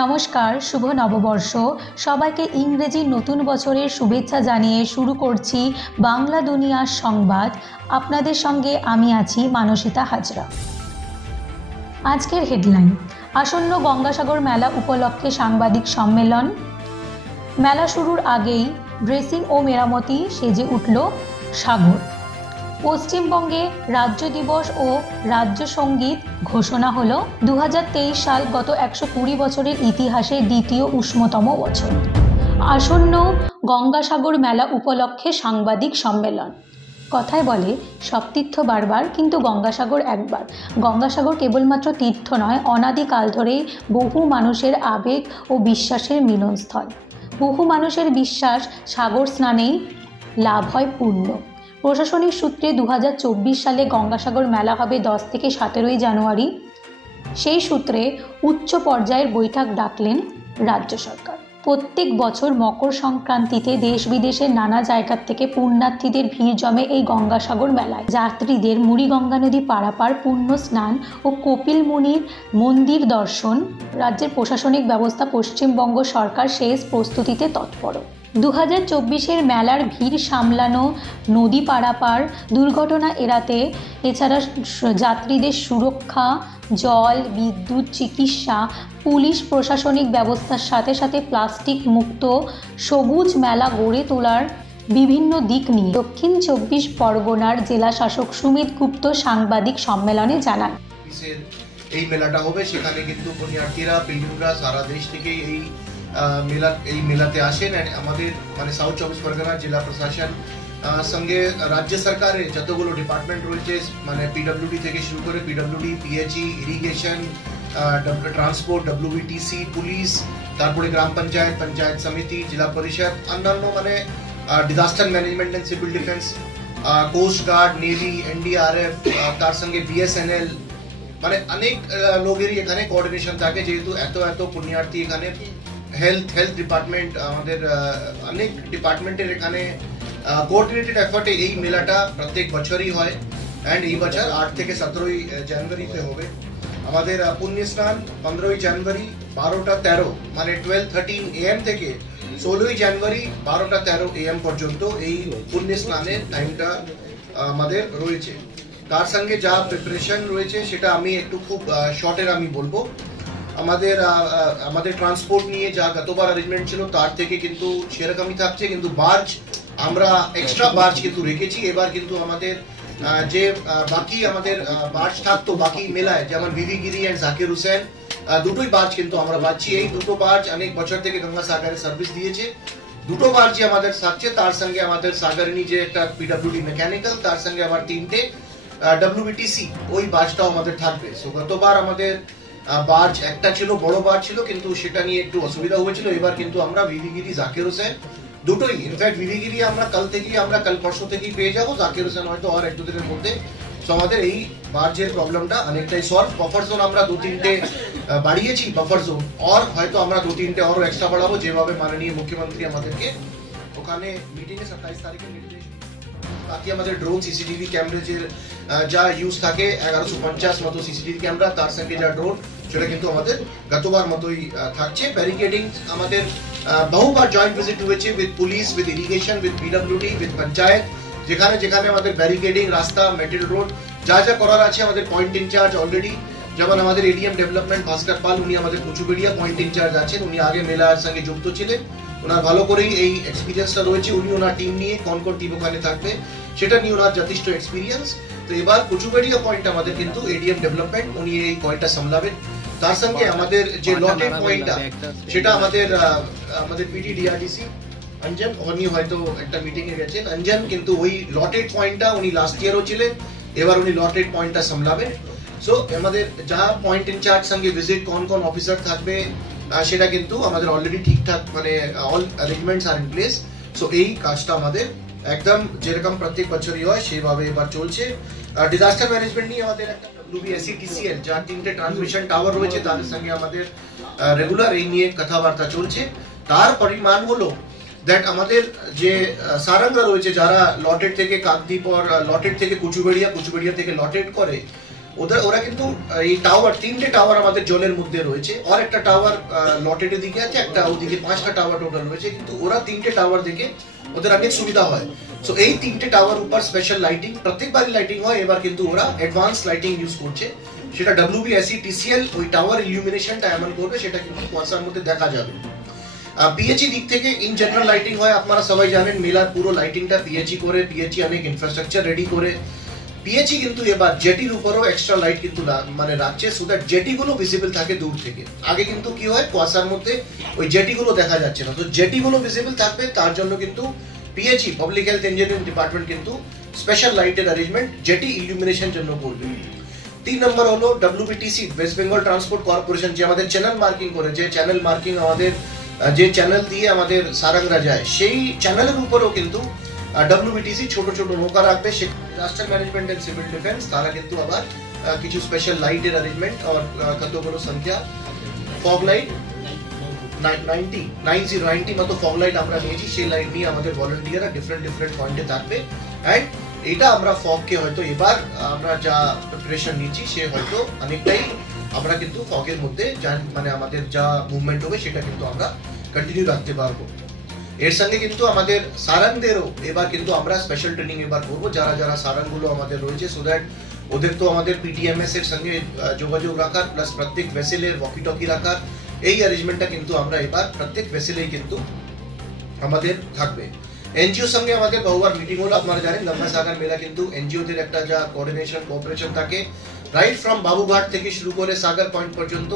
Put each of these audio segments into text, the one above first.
নমস্কার, শুভ নববর্ষ। সবাইকে ইংরেজি নতুন বছরের শুভেচ্ছা জানিয়ে শুরু করছি বাংলা দুনিয়ার সংবাদ। আপনাদের সঙ্গে আমি আছি মানসিতা হাজরা। আজকের হেডলাইন: আসন্ন গঙ্গাসাগর মেলা উপলক্ষে সাংবাদিক সম্মেলন। মেলা শুরুর আগেই ড্রেসিং ও মেরামতি সেজে উঠল সাগর। পশ্চিমবঙ্গে রাজ্য দিবস ও রাজ্য সঙ্গীত ঘোষণা হলো। 2023 সাল গত 120 বছরের ইতিহাসে দ্বিতীয় উষ্ণতম বছর। আসন্ন গঙ্গাসাগর মেলা উপলক্ষে সাংবাদিক সম্মেলন। কথায় বলে সব তীর্থ বারবার, কিন্তু গঙ্গাসাগর একবার। গঙ্গাসাগর কেবলমাত্র তীর্থ নয়, অনাদিকাল ধরেই বহু মানুষের আবেগ ও বিশ্বাসের মিলনস্থল। বহু মানুষের বিশ্বাস, সাগর স্নানেই লাভ হয় পুণ্য। প্রশাসনিক সূত্রে 2024 সালে গঙ্গাসাগর মেলা হবে 10 থেকে 17 জানুয়ারি। সেই সূত্রে উচ্চ পর্যায়ের বৈঠক ডাকলেন রাজ্য সরকার। প্রত্যেক বছর মকর সংক্রান্তিতে দেশ বিদেশের নানা জায়গার থেকে পুণ্যার্থীদের ভিড় জমে এই গঙ্গাসাগর মেলায়। যাত্রীদের মুড়িগঙ্গা নদী পারাপার, পুণ্য স্নান ও কপিল মুনির মন্দির দর্শন। রাজ্যের প্রশাসনিক ব্যবস্থা, পশ্চিমবঙ্গ সরকার শেষ প্রস্তুতিতে তৎপর। 2024-এর মেলার ভিড় সামলানো, নদী পারাপার, দুর্ঘটনা এড়াতে, এছাড়া যাত্রীদের সুরক্ষা, জল, বিদ্যুৎ, চিকিৎসা, পুলিশ প্রশাসনিক ব্যবস্থার সাথে সাথে প্লাস্টিক মুক্ত সবুজ মেলা গড়ে তোলার বিভিন্ন দিক নিয়ে দক্ষিণ 24 পরগনার জেলা শাসক সুমিত গুপ্ত সাংবাদিক সম্মেলনে জানান। এই মেলাটা হবে, সেখানে কিন্তু পুণ্যার্থীরা, পিলগ্রিমরা সারা দেশ থেকে এই মেলাতে আসেন। আমাদের সাউথ 24 পরগনা জেলা প্রশাসন সঙ্গে রাজ্য সরকারের যতগুলো ডিপার্টমেন্ট রয়েছে, পিডব্লিউডি থেকে শুরু করে PWD, PHE, irrigation, transport, WBTC, police, তারপরে গ্রাম পঞ্চায়েত, পঞ্চায়েত সমিতি, জেলা পরিষদ, অন্যান্য disaster management and civil defence, coast guard, navy, NDRF, তার সঙ্গে বিএসএনএল, অনেক লোকেরই এখানে কোঅর্ডিনেশন থাকে, যেহেতু এত পুণ্যার্থী এখানে। হেলথ ডিপার্টমেন্ট, আমাদের অনেক ডিপার্টমেন্টের এখানে কোঅর্ডিনেটেড এফর্টে এই মেলাটা প্রত্যেক বছরই হয়। অ্যান্ড এই বছর 8 থেকে 17 জানুয়ারিতে হবে। আমাদের পুণ্য স্নান 15 জানুয়ারি 12টা 13 12:13 AM থেকে 16 জানুয়ারি 12টা 13 AM পর্যন্ত এই পুণ্য স্নানের টাইমটা আমাদের রয়েছে। তার সঙ্গে যা প্রিপারেশন রয়েছে সেটা আমি একটু খুব শর্টের আমি বলবো। আমাদের ট্রান্সপোর্ট নিয়ে যা গতবার অ্যারেঞ্জমেন্ট ছিল তার থেকে কিন্তু সেরকমই থাকছে, কিন্তু বার্জ আমরা এক্সট্রা বার্জ কিন্তু রেখেছি। এবার কিন্তু আমাদের যে বাকি আমাদের বার্জ থাকতো বাকি মেলায়, যেমন বিবিগিরি এন্ড জাকির হুসেন, দুটোই বার্জ কিন্তু আমরা পাচ্ছি। এই দুটো বার্জ অনেক বছর থেকে গঙ্গাসাগরে সার্ভিস দিয়েছে, দুটো বার্জই আমাদের থাকছে। তার সঙ্গে আমাদের সাগরিনী যে একটা পিডব্লিউডি মেকানিক্যাল, তার সঙ্গে আবার 3টে ডব্লিউবিটিসি, ওই বার্জটাও আমাদের থাকবে। সো গতবার আমাদের বার্জ একটা ছিল, বড় বার্জ ছিল, কিন্তু সেটা নিয়ে একটু অসুবিধা হয়েছিল। এবার কিন্তু আমরা বিবিগিরি, জাকির হোসেন দুটোই, ইনফ্যাক্ট বিবিগিরি আমরা কাল পরশু থেকেই পেয়ে যাবো, জাকির হোসেন হয়তো আর 1-2 দিনের মধ্যে। সো আমাদের এই বার্জের প্রবলেমটা অনেকটাই সলভ। বাফার জোন আমরা 2-3টে বাড়িয়েছি, বাফার জোন, আর হয়তো আমরা 2-3টে আরো এক্সট্রা বাড়াবো, যেভাবে মাননীয় মুখ্যমন্ত্রী আমাদেরকে ওখানে মিটিংয়ে 27 তারিখে নির্দেশ। বাকি আমাদের ড্রোন, সিসিটিভি ক্যামেরাজের যা ইউজ থাকে 1150 মতো সিসিটিভি ক্যামেরা, তার সঙ্গে যা ড্রোন, সেটা কিন্তু আমাদের গতবার মতোই থাকছে। ব্যারিকেডিং আমাদের বহুবার জয়েন্ট ভিজিট হয়েছে with police, with irrigation, with PWD, with panchayat. যেখানে আমাদের ব্যারিকেডিং, রাস্তা, মেটেল রোড যা করার আছে, আমাদের পয়েন্ট ইনচার্জ অলরেডি, যেমন আমাদের এডিএম ডেভেলপমেন্ট ভাস্কর পাল, উনি আমাদের কুচুবেড়িয়া পয়েন্ট ইনচার্জ আছেন। উনি আগে মেলার সঙ্গে যুক্ত ছিলেন, ওনার ভালো করেই এই এক্সপিরিয়েন্সটা রয়েছে। উনি ওনার টিম নিয়ে কোন টিম ওখানে থাকবে সেটা নিয়ে ওনার যথেষ্ট এক্সপিরিয়েন্স। তো এবার কুচুবেড়িয়া পয়েন্ট আমাদের কিন্তু এডিএম ডেভেলপমেন্ট, উনি এই পয়েন্টটা সামলাবেন। তার সঙ্গে আমাদের যে লটেড পয়েন্টটা, সেটা আমাদের পিডি ডিআরডিসি অঞ্জন, উনি হয়তো একটা মিটিং এ গেছেন। অঞ্জন কিন্তু ওই লটেড পয়েন্টটা উনি লাস্ট ইয়ারও ছিলেন, এবার উনি লটেড পয়েন্টটা সামলাবেন। সো আমাদের যা পয়েন্ট ইনচার্জ সঙ্গে ভিজিট কোন অফিসার থাকবে সেটা কিন্তু আমাদের অলরেডি ঠিকঠাক, all arrangements are in place. So এই কাজটা আমাদের একদম যেরকম প্রত্যেক বছরই হয় সেইভাবে এবার চলছে। ডিজাস্টার ম্যানেজমেন্ট নিয়ে আমাদের একটা WBSETCL, যার 3টে ট্রান্সমিশন টাওয়ার রয়েছে, তাদের সঙ্গে আমাদের রেগুলার এই নিয়ে কথাবার্তা চলছে। তার পরিমাণ হলো দ্যাট আমাদের যে সারাংরা রয়েছে, যারা লটেড থেকে কাকদ্বীপ, লটেড থেকে কুচুবেড়িয়া থেকে লটেড করে, ওরা কিন্তু এই টাওয়ার, 3টে টাওয়ার আমাদের জলের মধ্যে রয়েছে, আর একটা টাওয়ার লটেটের দিকে আছে, একটা ওদিকে 5টা টাওয়ার টোটাল রয়েছে, কিন্তু ওরা 3টে টাওয়ার দেখে ওদের অনেক সুবিধা হয়। সো এই 3টে টাওয়ার উপর স্পেশাল লাইটিং, প্রত্যেকবারই লাইটিং হয়, এবার কিন্তু ওরা অ্যাডভান্স লাইটিং ইউজ করছে, সেটা WBSE TCL ওই টাওয়ার ইলুমিনেশনটা এমন করবে সেটা কিন্তু কুয়াশার মধ্যে দেখা যাবে। পিএইচই দিক থেকে ইন জেনারেল লাইটিং হয়, আপনারা সবাই জানেন মেলার পুরো লাইটিংটা পিএইচই করে, পিএইচই অনেক ইনফ্রাস্ট্রাকচার রেডি করে। পিএইচই কিন্তু এবার জেটির উপরও এক্সট্রা লাইট কিন্তু মানে রাখছে, সো দ্যাট জেটিগুলো ভিজিবল থাকে দূর থেকে। আগে কিন্তু কি হয়, কুয়াশার মধ্যে ওই জেটিগুলো দেখা যাচ্ছে না, তো জেটিগুলো ভিজিবল থাকবে, তার জন্য কিন্তু PHE public health engineering department কিন্তু স্পেশাল লাইটের অ্যারেঞ্জমেন্ট জেটি ইলুমিনেশন জন্য করবে। 3 নম্বর হলো WBTC West Bengal transport corporation, যে আমাদের চ্যানেল মার্কিং করে, যে চ্যানেল মার্কিং আমাদের যে চ্যানেল দিয়ে আমাদের সারাংরা যায়, সেই চ্যানেলের উপরেও কিন্তু WBTC ছোট ছোট নৌকা রাখবে। সে disaster management and civil defence তারা কিন্তু আবার কিছু স্পেশাল লাইটের অ্যারেঞ্জমেন্ট আর কতগুলো সংখ্যা ফগ লাইট 90 মতো ফগ লাইট আমরা নিয়েছি, সেই লাইট নিয়ে আমাদের ভলান্টিয়াররা ডিফারেন্ট পয়েন্টে থাকবে। অ্যান্ড এটা আমরা ফগকে হয়তো এবার আমরা যা প্রিপারেশন নিচ্ছি সে হয়তো অনেকটাই আমরা কিন্তু ফগের মধ্যে মানে আমাদের যা মুভমেন্ট হবে সেটা কিন্তু আমরা কন্টিনিউ রাখতে পারবো। এর সঙ্গে কিন্তু আমাদের সারাংদেরও এবার কিন্তু আমরা স্পেশাল ট্রেনিং এবার করবো, যারা সারাংগুলো আমাদের রয়েছে, সো দ্যাট ওদের তো আমাদের PTMS এর সঙ্গে যোগাযোগ রাখার, প্লাস প্রত্যেক ভেসেলের ওয়াকি টকি রাখার, এই অ্যারেঞ্জমেন্টটা কিন্তু আমরা এবার প্রত্যেক ভেসেলেই কিন্তু আমাদের থাকবে। এনজিও সঙ্গে আমাদের বহুবার মিটিং হলো, আপনারা জানেন গঙ্গা সাগর মেলা কিন্তু এনজিওদের একটা যা কোঅর্ডিনেশন কোঅপারেশন থাকে, রাইট ফ্রম বাবুঘাট থেকে শুরু করে সাগর পয়েন্ট পর্যন্ত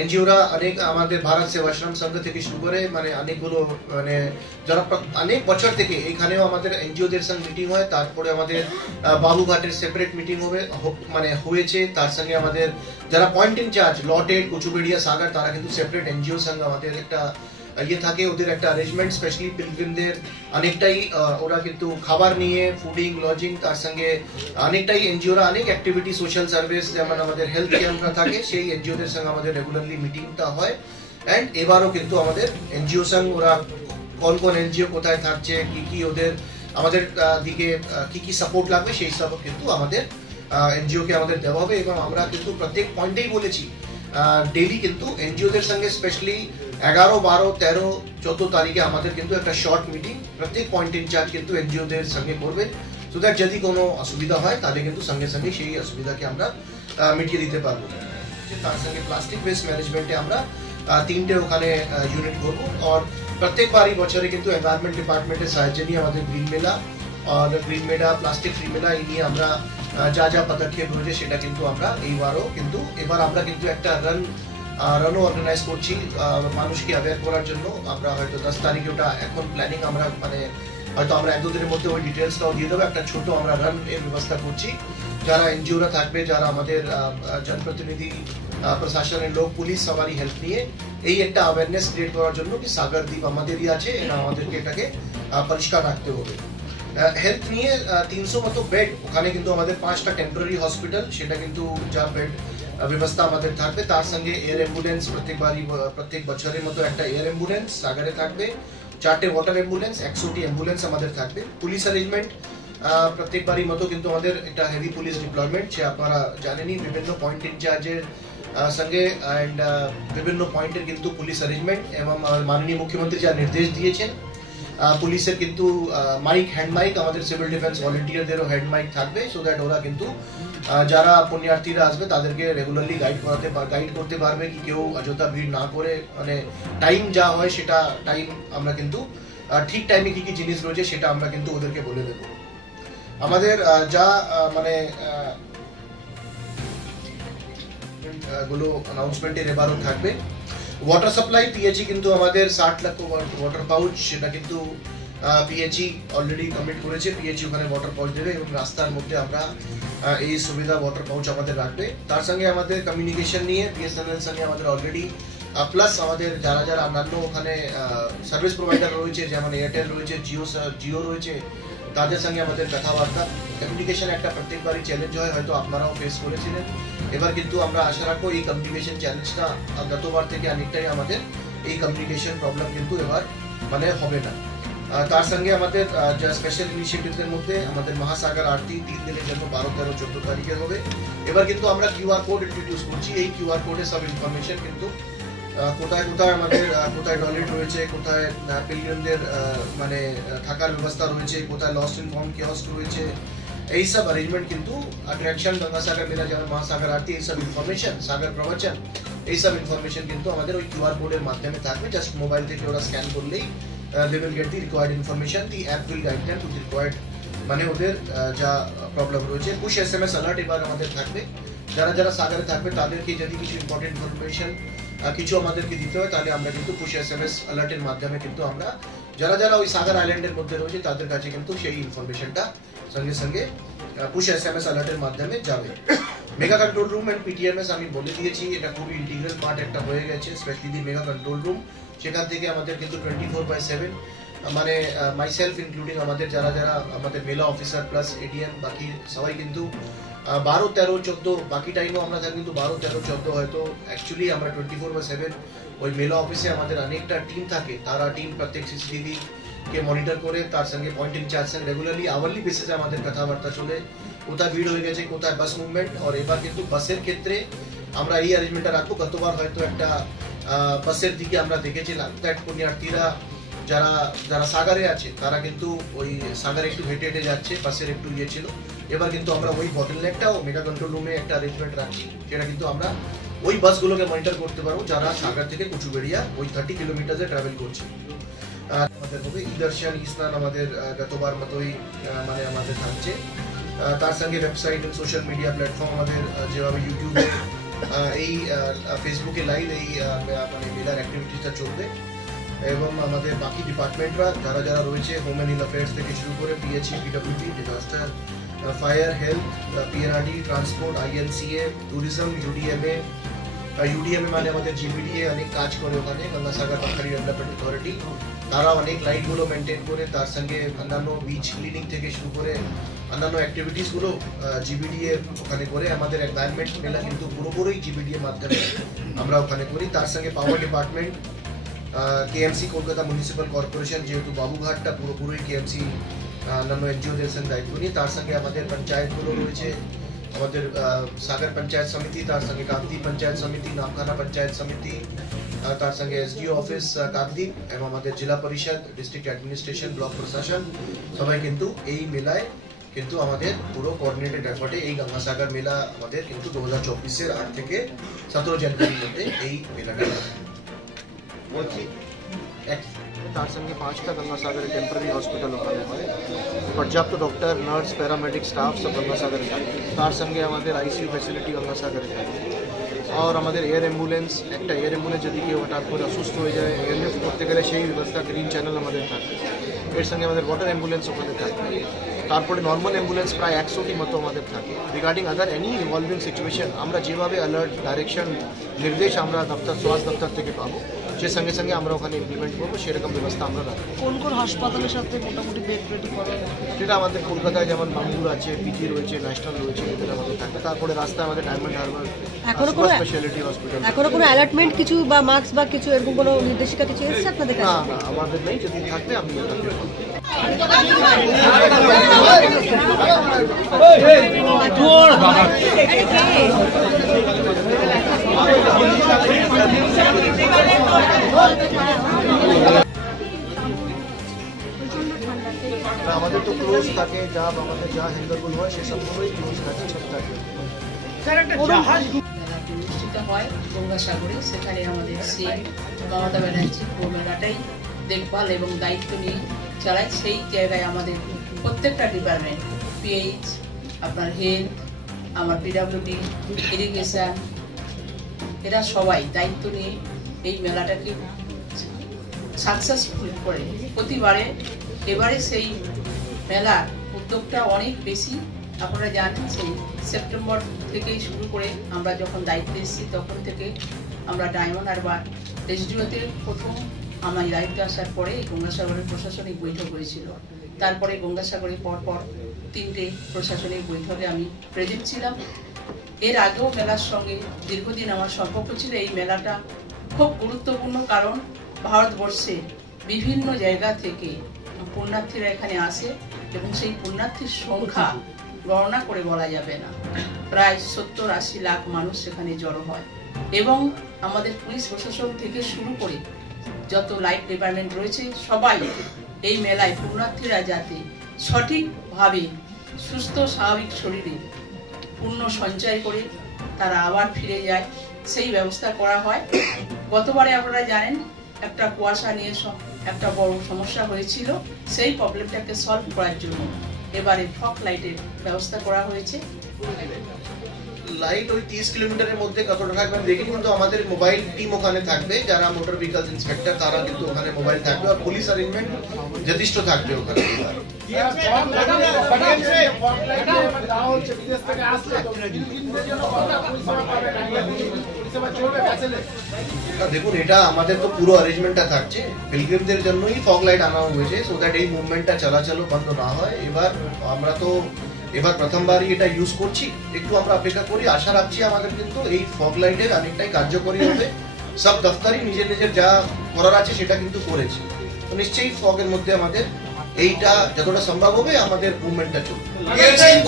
এনজিওরা অনেক, আমাদের ভারত সেবাশ্রম সংঘ থেকে শুরু করে মানে অনেকগুলো মানে যারা অনেক বছর থেকে এখানেও আমাদের এনজিওদের সঙ্গে মিটিং হয়। তারপরে আমাদের বাবুঘাটের সেপারেট মিটিং হবে মানে হয়েছে, তার সঙ্গে আমাদের যারা পয়েন্ট ইনচার্জ লটেড কুচুবেড়িয়া সাগর তারা কিন্তু সেপারেট এনজিও সঙ্গে আমাদের একটা ইয়ে থাকে, ওদের একটা অ্যারেঞ্জমেন্ট স্পেশালি পিলগ্রিমদের অনেকটাই ওরা কিন্তু খাবার নিয়ে ফুডিং লজিং, তার সঙ্গে অনেকটাই এনজিওরা অনেক অ্যাক্টিভিটি সোশ্যাল সার্ভিস যেমন আমাদের হেলথ ক্যাম্পরা থাকে, সেই এনজিওদের সঙ্গে আমাদের রেগুলারলি মিটিংটা হয়। অ্যান্ড এবারও কিন্তু আমাদের এনজিও সঙ্গে ওরা কোন এনজিও কোথায় থাকছে, কি ওদের আমাদের দিকে কি সাপোর্ট লাগবে সেই সব কিন্তু আমাদের এনজিওকে আমাদের দেওয়া হবে। এবং আমরা কিন্তু প্রত্যেক পয়েন্টেই বলেছি ডেইলি কিন্তু এনজিওদের সঙ্গে স্পেশালি 11, 12, 13, 14 তারিখে আমাদের কিন্তু একটা শর্ট মিটিং প্রত্যেক পয়েন্ট ইনচার্জ কিন্তু এনজিওদের সঙ্গে করবে, সো দ্যাট যদি কোনো অসুবিধা হয় তাহলে কিন্তু সঙ্গে সঙ্গে সেই অসুবিধাকে আমরা মিটিয়ে দিতে পারবো। তার সঙ্গে প্লাস্টিক ওয়েস্ট ম্যানেজমেন্টে আমরা 3টে ওখানে ইউনিট করবো, আর প্রত্যেকবারই বছরে কিন্তু এনভায়রনমেন্ট ডিপার্টমেন্টের সাহায্য নিয়ে আমাদের গ্রিন মেলা আর গ্রিন মেলা প্লাস্টিক ফ্রি মেলা এই নিয়ে আমরা যা পদক্ষেপ রয়েছে সেটা কিন্তু আমরা এইবারও কিন্তু এবার আমরা কিন্তু একটা রানও অর্গানাইজ করছি মানুষকে অ্যাওয়্যার করার জন্য। আমরা হয়তো 10 তারিখে ওটা এখন প্ল্যানিং আমরা মানে হয়তো আমরা 1-2 দিনের মধ্যে ওই ডিটেলসটাও দিয়ে দেবো। একটা ছোট আমরা রান এর ব্যবস্থা করছি, যারা এনজিওরা থাকবে, যারা আমাদের জনপ্রতিনিধি প্রশাসনের লোক পুলিশ সবারই হেল্প নিয়ে এই একটা অ্যাওয়ারনেস ক্রিয়েট করার জন্য কি সাগর দ্বীপ আমাদেরই আছে, এটা আমাদেরকে এটাকে পরিষ্কার রাখতে হবে। হেলথ নিয়ে 300 মতো বেড, ওখানে কিন্তু আমাদের 5টা টেম্পোরারি হসপিটাল, সেটা কিন্তু যা বেড ব্যবস্থা আমাদের থাকবে। তার সঙ্গে এয়ার অ্যাম্বুলেন্স প্রত্যেক বছরের মতো একটা এয়ার অ্যাম্বুলেন্স সাগরে থাকবে, 4টে ওয়াটার অ্যাম্বুলেন্স, 100টি অ্যাম্বুলেন্স আমাদের থাকবে। পুলিশ অ্যারেঞ্জমেন্ট প্রত্যেকবারই মতো কিন্তু আমাদের একটা হেভি পুলিশ ডিপ্লয়মেন্ট, সে আপনারা জানেনই বিভিন্ন পয়েন্ট ইনচার্জের সঙ্গে অ্যান্ড বিভিন্ন পয়েন্টের কিন্তু পুলিশ অ্যারেঞ্জমেন্ট এবং মাননীয় মুখ্যমন্ত্রী যা নির্দেশ দিয়েছেন পুলিশের কিন্তু মাইক হ্যান্ড মাইক আমাদের সিভিল ডিফেন্স ভলান্টিয়ারদেরও হ্যান্ড মাইক থাকবে, সো দ্যাট ওরা কিন্তু যারা পুণ্যার্থীরা আসবে তাদেরকে রেগুলারলি গাইড করতে পারবে কি কেউ অযথা ভিড় না করে, মানে টাইম যা হয় সেটা টাইম আমরা কিন্তু ঠিক টাইমে কি জিনিস রয়েছে সেটা আমরা কিন্তু ওদেরকে বলে দেব। আমাদের যা মানে গুলো অ্যানাউন্সমেন্টের এবারও থাকবে। ওয়াটার সাপ্লাই পিএইচই কিন্তু আমাদের 60 লাখ ওয়াটার পাউচ, সেটা কিন্তু পিএইচই অলরেডি কমিট করেছে, পিএইচই ওখানে ওয়াটার পাউচ দেবে এবং রাস্তার মধ্যে আমরা এই সুবিধা ওয়াটার পাউচ আমাদের রাখবে। তার সঙ্গে আমাদের কমিউনিকেশন নিয়ে বিএসএনএল সঙ্গে আমাদের অলরেডি প্লাস আমাদের যারা অন্যান্য ওখানে সার্ভিস প্রোভাইডার রয়েছে যেমন এয়ারটেল রয়েছে, জিও রয়েছে, তাদের সঙ্গে আমাদের কথাবার্তা। কমিউনিকেশন একটা প্রত্যেকবারই চ্যালেঞ্জ হয়, হয়তো আপনারাও ফেস করেছিলেন। এবার কিন্তু আমরা আশা রাখবো এই কমিউনিকেশন চ্যালেঞ্জটা গতবার থেকে অনেকটাই আমাদের এই কমিউনিকেশন প্রবলেম কিন্তু এবার মানে হবে না। তার সঙ্গে আমাদের যা স্পেশাল ইনিশিয়েটিভসের মধ্যে আমাদের মহাসাগর আরতি 3 দিনের জন্য 12, 13, 14 তারিখে হবে। এবার কিন্তু আমরা কিউআর কোড ইন্ট্রোডিউস করছি। এই কিউআর কোডে সব ইনফরমেশন কিন্তু কোথায় কোথায় আমাদের কোথায় টয়লেট রয়েছে, কোথায় পিলিয়নদের মানে থাকার ব্যবস্থা রয়েছে, কোথায় লস্ট ইন ফাউন্ড কিয়স্ক রয়েছে, এই সব অ্যারেঞ্জমেন্ট কিন্তু অ্যাট্রাকশন গঙ্গাসাগর মেলা যেমন মহাসাগর আরতি এই সব ইনফরমেশন, সাগর প্রবচন এই সব ইনফরমেশন কিন্তু আমাদের ওই কিউআর কোডের মাধ্যমে থাকবে। জাস্ট মোবাইল থেকে ওরা স্ক্যান করলেই they will get the required information. The app will guide them to the required মানে ওদের যা প্রবলেম রয়েছে। পুশ SMS অ্যালার্ট এবার আমাদের থাকবে। যারা যারা সাগরে থাকবে তাদেরকে যদি কিছু ইম্পর্টেন্ট ইনফরমেশন কিছু আমাদেরকে দিতে হয় তাহলে আমরা কিন্তু পুশ SMS অ্যালার্টের মাধ্যমে কিন্তু আমরা যারা যারা ওই সাগর আইল্যান্ডের মধ্যে রয়েছে তাদের কাছে কিন্তু সেই ইনফরমেশনটা সঙ্গে সঙ্গে পুশ SMS অ্যালার্টের মাধ্যমে যাবে। Mega control room and PTMS আমি বলে দিয়েছি, এটা খুবই ইন্টিগ্রাল পার্ট একটা হয়ে গেছে। স্পেশালি দি মেগা কন্ট্রোল রুম, সেখান থেকে আমাদের কিন্তু 24/7 মানে মাইসেলফ ইনক্লুডিং আমাদের যারা যারা আমাদের মেলা অফিসার প্লাস ADM বাকি সবাই কিন্তু 12, 13, 14 বাকি টাইমও আমরা থাকি কিন্তু 12, 13, 14 হয়তো অ্যাকচুয়ালি আমরা 24/7 ওই মেলা অফিসে আমাদের অনেকটা টিম থাকে। তারা টিম প্রত্যেক CCTV কে মনিটর করে, তার সঙ্গে পয়েন্ট ইনচার্জ সঙ্গে রেগুলারলি আওয়ারলি বেসিসে আমাদের কথাবার্তা চলে, কোথায় ভিড় হয়ে গেছে, কোথায় বাস মুভমেন্ট। আর এবার কিন্তু বাসের ক্ষেত্রে আমরা এই অ্যারেঞ্জমেন্টটা রাখবো। গতবার হয়তো একটা বাসের দিকে আমরা দেখেছিলাম দ্যাট পুণ্যার্থীরা যারা যারা সাগরে আছে তারা কিন্তু ওই সাগরে একটু হেঁটে হেঁটে যাচ্ছে, বাসের একটু ইয়ে ছিল। এবার কিন্তু আমরা ওই বটলনেকটাও মেগা কন্ট্রোল রুমে একটা অ্যারেঞ্জমেন্ট রাখছি, সেটা কিন্তু আমরা ওই বাসগুলোকে মনিটর করতে পারবো যারা সাগর থেকে কুচুবেড়িয়া ওই 30 কিলোমিটারে ট্রাভেল করছে। আমাদের হবে ই দর্শন, ই স্নান আমাদের গতবার মতোই মানে আমাদের থাকছে। তার সঙ্গে ওয়েবসাইট এবং সোশ্যাল মিডিয়া প্ল্যাটফর্ম আমাদের যেভাবে ইউটিউবে এই ফেসবুকে লাইভ এই মানে মেলার অ্যাক্টিভিটিসটা চলবে। এবং আমাদের বাকি ডিপার্টমেন্টরা যারা যারা রয়েছে হোম অ্যান্ড অ্যাফেয়ার্স থেকে শুরু করে PHE, PWD, disaster, fire, health, PNRD, transport, ILCA, tourism, UDMA মানে আমাদের GBDA অনেক কাজ করে ওখানে, গঙ্গাসাগর পাখাড়ি ডেভেলপমেন্ট অথরিটি, তারা অনেক লাইটগুলো মেনটেন করে, তার সঙ্গে অন্যান্য বিচ ক্লিনিং থেকে শুরু করে অন্যান্য অ্যাক্টিভিটিসগুলো GBDA ওখানে করে। আমাদের এনভায়রনমেন্ট মেলা কিন্তু পুরোপুরি GBDA মাধ্যমে আমরা ওখানে করি। তার সঙ্গে পাওয়ার department, KMC Kolkata municipal corporation, যেহেতু বাবুঘাটটা পুরোপুরি KMC অন্যান্য NGOদের সঙ্গে দায়িত্ব নিয়ে। তার সঙ্গে আমাদের পঞ্চায়েতগুলো রয়েছে, আমাদের সাগর পঞ্চায়েত সমিতি, তার সঙ্গে কাকদ্বীপ পঞ্চায়েত সমিতি, নামখানা পঞ্চায়েত সমিতি, তার সঙ্গে SDO অফিস কাকদ্বীপ এবং আমাদের জেলা পরিষদ, ডিস্ট্রিক্ট অ্যাডমিনিস্ট্রেশন, ব্লক প্রশাসন সবাই কিন্তু এই মেলায় কিন্তু আমাদের পুরো কোঅর্ডিনেটেড এফর্টে এই গঙ্গাসাগর মেলা আমাদের কিন্তু 2024-এর 8 থেকে 17 জানুয়ারির মধ্যে এই মেলাটা বলছি। তার সঙ্গে 5টা গঙ্গাসাগরে টেম্পোরারি হসপিটাল ওখানে হয়, পর্যাপ্ত ডক্টর, নার্স, প্যারামেডিক স্টাফ সব গঙ্গাসাগরে থাকে। তার সঙ্গে আমাদের ICU ফ্যাসিলিটি গঙ্গাসাগরে থাকে। আর আমাদের এয়ার অ্যাম্বুলেন্স, একটা এয়ার অ্যাম্বুলেন্স যদি কেউ হঠাৎ করে অসুস্থ হয়ে যায় এয়ারলিফট করতে গেলে সেই ব্যবস্থা গ্রিন চ্যানেল আমাদের থাকে। এর সঙ্গে আমাদের ওয়াটার অ্যাম্বুলেন্স ওখানে থাকে। তারপরে নর্মাল অ্যাম্বুলেন্স প্রায় 100টি মতো আমাদের থাকে। রিগার্ডিং আদার এনি ইনভলভিং সিচুয়েশন আমরা যেভাবে অ্যালার্ট, ডাইরেকশন, নির্দেশ আমরা দপ্তর, স্বাস্থ্য দপ্তর থেকে পাবো, সে সঙ্গে সঙ্গে আমরা ওখানে ইমপ্লিমেন্ট করবো, সেরকম ব্যবস্থা আমরা রাখবো। কোন কোন হাসপাতালের সাথে মোটামুটি বেড রেডি করা সেটা আমাদের কলকাতায় যেমন বাঙ্গুর আছে, PG রয়েছে, ন্যাশনাল রয়েছে, এদের আমাদের থাকে। তারপরে রাস্তায় আমাদের ডায়মন্ড হারবার স্পেশালিটি হসপিটাল। এখনো কোনো অ্যালার্টমেন্ট কিছু বা মার্কস বা কিছু এরকম কোনো নির্দেশিকা কিছু এসেছে আপনাদের কাছে? না না, আমাদের নেই। যদি থাকবে আমি আমাদের তো ক্লোজ থাকে, যা আমাদের যা হ্যান্ডেলগুলো হয় সেসবগুলোই ক্লোজ থাকে, ঠিক থাকে। অনুষ্ঠিত হয় গঙ্গাসাগরে, সেখানে আমাদের CM মমতা ব্যানার্জি পুরো মেলাটাই দেখভাল এবং দায়িত্ব নিয়ে চালায়। সেই জায়গায় আমাদের প্রত্যেকটা ডিপার্টমেন্ট, PH, আপনার হেলথ, আমার PWD, ইরিগেশন, এরা সবাই দায়িত্ব নিয়ে এই মেলাটাকে সাকসেসফুল করে প্রতিবারে। এবারে সেই মেলার উদ্যোগটা অনেক বেশি। আপনারা জানেন সেই সেপ্টেম্বর থেকেই শুরু করে আমরা যখন দায়িত্বে এসেছি তখন থেকে আমরা ডায়মন্ড হারবার SDOতে প্রথম আমার দায়িত্বে আসার পরে গঙ্গাসাগরের প্রশাসনিক বৈঠক হয়েছিল। তারপরে গঙ্গাসাগরে পরপর 3টে প্রশাসনিক বৈঠকে আমি প্রেজেন্ট ছিলাম। এর আগেও মেলার সঙ্গে দীর্ঘদিন আমার সম্পর্ক ছিল। এই মেলাটা খুব গুরুত্বপূর্ণ, কারণ ভারতবর্ষের বিভিন্ন জায়গা থেকে পুণ্যার্থীরা এখানে আসে এবং সেই পুণ্যার্থীর সংখ্যা গণনা করে বলা যাবে না। প্রায় 70-80 লাখ মানুষ সেখানে জড়ো হয় এবং আমাদের পুলিশ প্রশাসন থেকে শুরু করে যত লাইট ডিপার্টমেন্ট রয়েছে সবাই এই মেলায় পুণ্যার্থীরা যাতে সঠিকভাবে সুস্থ স্বাভাবিক শরীরে পুণ্য সঞ্চয় করে তারা আবার ফিরে যায় সেই ব্যবস্থা করা হয়। গতবারে আপনারা জানেন একটা কুয়াশা নিয়ে একটা বড় সমস্যা হয়েছিল, সেই প্রবলেমটাকে সলভ করার জন্য এবারে ফগ লাইটের ব্যবস্থা করা হয়েছে। লাইট ওই 30 কিলোমিটারের মধ্যে কতটা থাকবে দেখি, কিন্তু আমাদের মোবাইল টিম ওখানে থাকবে, যারা মোটর ভেহিকলস ইন্সপেক্টর তারা কিন্তু ওখানে মোবাইল থাকবে আর পুলিশ অ্যারেঞ্জমেন্ট যথেষ্ট থাকবে ওখানে। দেখুন, এটা আমাদের তো পুরো অ্যারেঞ্জমেন্টটা থাকছে, পিলগ্রিমদের জন্যই ফগ লাইট আনা হয়েছে, সো দ্যাট এই মুভমেন্টটা চলাচলও বন্ধ না হয়। এবার প্রথমবারই এটা ইউজ করছি, একটু আমরা অপেক্ষা করি, আশা রাখছি আমাদের কিন্তু এই ফগ লাইটের অনেকটাই কার্যকরী হবে। সব দফতরই নিজের যা করার আছে সেটা কিন্তু করেছে, তো নিশ্চয়ই ফগের মধ্যে আমাদের এইটা যতটা সম্ভব হবে আমাদের মুভমেন্টটা চলবে।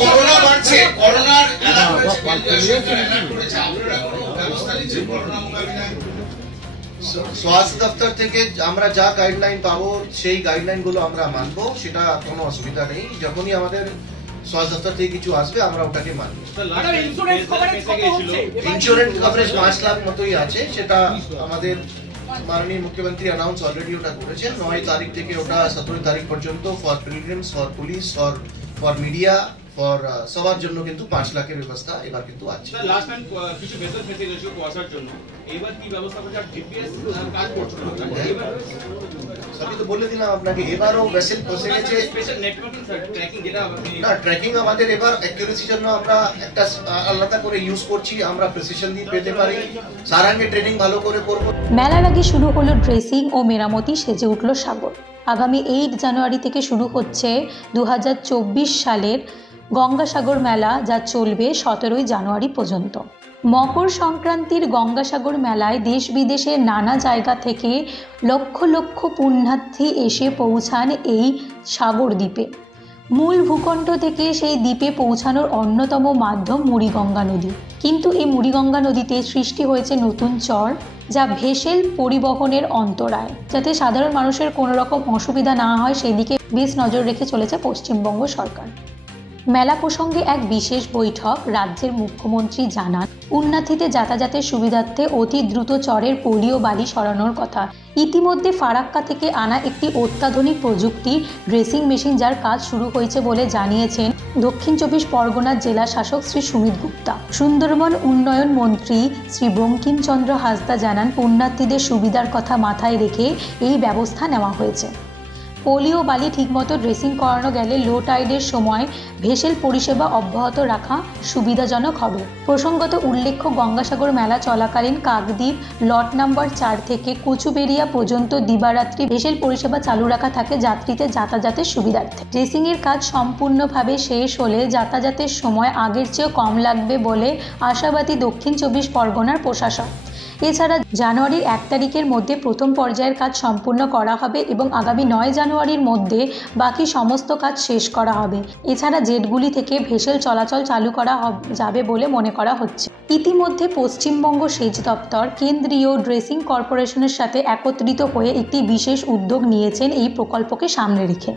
করোনা বাড়ছে, করোনার স্বাস্থ্য দপ্তর থেকে আমরা যা গাইডলাইন পাবো সেই গাইডলাইন গুলো আমরা মানবো, সেটা কোনো অসুবিধা নেই। যখনই আমাদের স্বাস্থ্য দপ্তর থেকে কিছু আসবে আমরা ওটাকে মানবো। ইন্স্যুরেন্স কভারেজ 5 লাখ মতোই আছে, সেটা আমাদের মাননীয় মুখ্যমন্ত্রী অ্যানাউন্স অলরেডি ওটা করেছেন। 9 তারিখ থেকে ওটা 17 তারিখ পর্যন্ত for pilgrims, for police, for media, for সবার জন্য কিন্তু 5 লাখের ব্যবস্থা এবার কিন্তু আছে। লাস্ট টাইম কিছু ভেসেল ফেসে গেছিল কুয়াশার জন্য, এবার কি ব্যবস্থা করছে? আর জিপিএস কাজ করছে না, সবই তো বলে দিলাম আপনাকে, এবারও ভেসেল ফেসে গেছে। স্পেশাল নেটওয়ার্কিং ট্র্যাকিং যেটা না, ট্র্যাকিং আমাদের এবার অ্যাকুরেসির জন্য আমরা একটা আলাদা করে ইউজ করছি, আমরা প্রিসিশন দিয়ে পেতে পারি, সারাঙ্গে ট্রেনিং ভালো করে করব। মেলার আগে শুরু হলো ড্রেসিং ও মেরামতি, সেজে উঠল সাগর। আগামী 8 জানুয়ারি থেকে শুরু হচ্ছে 2024 সালের গঙ্গাসাগর মেলা, যা চলবে 17 জানুয়ারি পর্যন্ত। মকর সংক্রান্তির গঙ্গাসাগর মেলায় দেশ বিদেশের নানা জায়গা থেকে লক্ষ লক্ষ পুণ্যার্থী এসে পৌঁছান এই সাগর দ্বীপে। মূল ভূখণ্ড থেকে সেই দ্বীপে পৌঁছানোর অন্যতম মাধ্যম মুড়িগঙ্গা নদী, কিন্তু এই মুড়িগঙ্গা নদীতে সৃষ্টি হয়েছে নতুন চর, যা ভেসেল পরিবহনের অন্তরায়। যাতে সাধারণ মানুষের কোনো রকম অসুবিধা না হয় সেদিকে বেশ নজর রেখে চলেছে পশ্চিমবঙ্গ সরকার। মেলা প্রসঙ্গে এক বিশেষ বৈঠক রাজ্যের মুখ্যমন্ত্রী জানান, পুণ্যার্থীদের যাতায়াতের সুবিধার্থে অতি দ্রুত চরের পলিও বালি সরানোর কথা। ইতিমধ্যে ফারাক্কা থেকে আনা একটি অত্যাধুনিক প্রযুক্তি ড্রেসিং মেশিন, যার কাজ শুরু হয়েছে বলে জানিয়েছেন দক্ষিণ 24 পরগনার জেলা শাসক শ্রী সুমিত গুপ্তা। সুন্দরবন উন্নয়ন মন্ত্রী শ্রী বঙ্কিমচন্দ্র হাসদা জানান, পুণ্যার্থীদের সুবিধার কথা মাথায় রেখে এই ব্যবস্থা নেওয়া হয়েছে। পোলিও বালি ঠিকমতো ড্রেসিং করানো গেলে লো টাইডের সময় ভেসেল পরিষেবা অব্যাহত রাখা সুবিধাজনক হবে। প্রসঙ্গত উল্লেখ্য, গঙ্গাসাগর মেলা চলাকালীন কাকদ্বীপ লট নাম্বার 4 থেকে কচুবেড়িয়া পর্যন্ত দিবারাত্রি ভেসেল পরিষেবা চালু রাখা থাকে যাত্রীদের যাতায়াতের সুবিধার্থে। ড্রেসিংয়ের কাজ সম্পূর্ণভাবে শেষ হলে যাতায়াতের সময় আগের চেয়েও কম লাগবে বলে আশাবাদী দক্ষিণ 24 পরগনার প্রশাসক। এছাড়া জানুয়ারির 1 তারিখের মধ্যে প্রথম পর্যায়ের কাজ সম্পূর্ণ করা হবে এবং আগামী 9 জানুয়ারির মধ্যে বাকি সমস্ত কাজ শেষ করা হবে। এছাড়া জেটগুলি থেকে ভেসেল চলাচল চালু করা যাবে বলে মনে করা হচ্ছে। ইতিমধ্যে পশ্চিমবঙ্গ সেচ দপ্তর কেন্দ্রীয় ড্রেসিং কর্পোরেশনের সাথে একত্রিত হয়ে একটি বিশেষ উদ্যোগ নিয়েছেন এই প্রকল্পকে সামনে রেখে।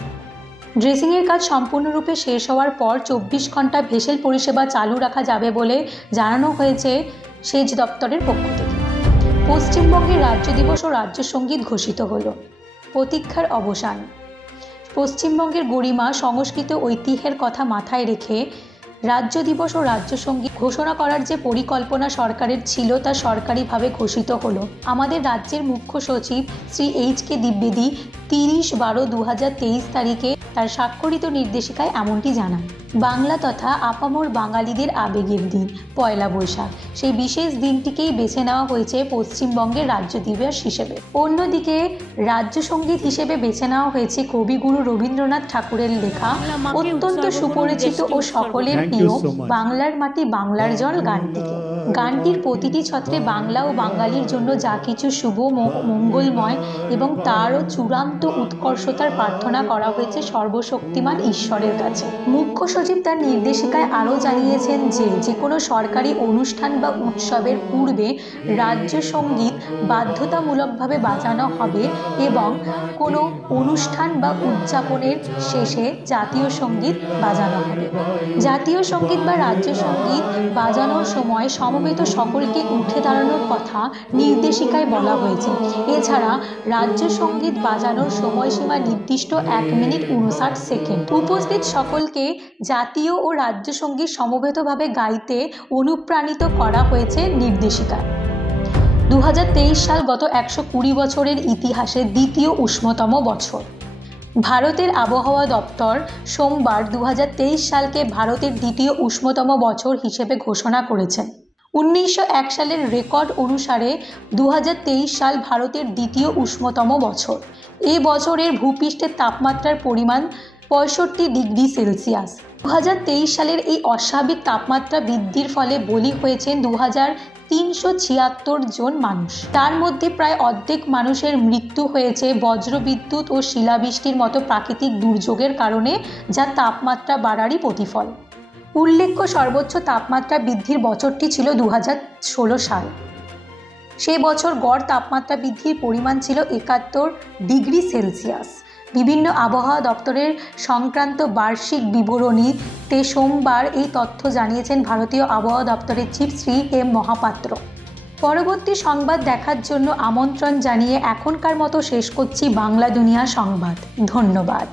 ড্রেসিংয়ের কাজ সম্পূর্ণরূপে শেষ হওয়ার পর 24 ঘন্টা ভেসেল পরিষেবা চালু রাখা যাবে বলে জানানো হয়েছে সেচ দপ্তরের পক্ষ থেকে। পশ্চিমবঙ্গের রাজ্য দিবস ও রাজ্য সঙ্গীত ঘোষিত হলো। প্রতীক্ষার অবসান। পশ্চিমবঙ্গের গরিমা, সংস্কৃতি, ঐতিহ্যের কথা মাথায় রেখে রাজ্য দিবস ও রাজ্য সঙ্গীত ঘোষণা করার যে পরিকল্পনা সরকারের ছিল তা সরকারিভাবে ঘোষিত হলো। আমাদের রাজ্যের মুখ্য সচিব শ্রী এইচ.কে দ্বিবেদী 30/12/2023 তারিখে তার স্বাক্ষরিত নির্দেশিকায় এমনটি জানান। বাংলা তথা আপামর বাঙালিদের আবেগের দিন পয়লা বৈশাখ। সেই বিশেষ দিনটিকেই বেছে নেওয়া হয়েছে পশ্চিমবঙ্গের রাজ্য দিবস হিসেবে। অন্যদিকে রাজ্য সঙ্গীত হিসেবে বেছে নেওয়া হয়েছে কবিগুরু রবীন্দ্রনাথ ঠাকুরের লেখা অত্যন্ত সুপরিচিত ও সকলের প্রিয় বাংলার মাটি বাংলার জল গানটিকে। গানটির প্রতিটি ছত্রে বাংলা ও বাঙালির জন্য যা কিছু শুভ মঙ্গলময় এবং তারও চূড়ান্ত উৎকর্ষতার প্রার্থনা করা হয়েছে সর্বশক্তিমান ঈশ্বরের কাছে। মুখ্য সচিব তার নির্দেশিকায় আরও জানিয়েছেন যে কোনো সরকারি অনুষ্ঠান বা উৎসবের পূর্বে রাজ্য সঙ্গীত বাধ্যতামূলকভাবে বাজানো হবে এবং কোনো অনুষ্ঠান বা উদযাপনের শেষে জাতীয় সঙ্গীত বাজানো হবে। জাতীয় সঙ্গীত বা রাজ্য সঙ্গীত বাজানোর সময় সমবেত সকলকে উঠে দাঁড়ানোর কথা নির্দেশিকায় বলা হয়েছে। এছাড়া রাজ্য সঙ্গীত বাজানোর সময়সীমা নির্দিষ্ট 1 মিনিট 59 সেকেন্ড। উপস্থিত সকলকে জাতীয় ও রাজ্য সঙ্গীত সমবেতভাবে গাইতে অনুপ্রাণিত করা হয়েছে নির্দেশিকায়। 2023 সাল গত 120 বছরের ইতিহাসে দ্বিতীয় উষ্ণতম বছর। ভারতের আবহাওয়া দপ্তর সোমবার 2023 সালকে ভারতের দ্বিতীয় উষ্ণতম বছর হিসেবে ঘোষণা করেছেন। 1901 সালের রেকর্ড অনুসারে 2023 সাল ভারতের দ্বিতীয় উষ্ণতম বছর। এই বছরের ভূপৃষ্ঠের তাপমাত্রার পরিমাণ 65 ডিগ্রি সেলসিয়াস। 2023 সালের এই অস্বাভাবিক তাপমাত্রা বৃদ্ধির ফলে বলি হয়েছেন 2376 জন মানুষ। তার মধ্যে প্রায় অর্ধেক মানুষের মৃত্যু হয়েছে বজ্রবিদ্যুৎ ও শিলাবৃষ্টির মতো প্রাকৃতিক দুর্যোগের কারণে, যা তাপমাত্রা বাড়ারই প্রতিফল। উল্লেখ্য, সর্বোচ্চ তাপমাত্রা বৃদ্ধির বছরটি ছিল 2016 সাল। সেই বছর গড় তাপমাত্রা বৃদ্ধির পরিমাণ ছিল 71 ডিগ্রি সেলসিয়াস। বিভিন্ন আবহাওয়া দপ্তরের সংক্রান্ত বার্ষিক বিবরণীতে সোমবার এই তথ্য জানিয়েছেন ভারতীয় আবহাওয়া দপ্তরের চিফ শ্রী এম মহাপাত্র। পরবর্তী সংবাদ দেখার জন্য আমন্ত্রণ জানিয়ে এখনকার মতো শেষ করছি বাংলা দুনিয়া সংবাদ। ধন্যবাদ।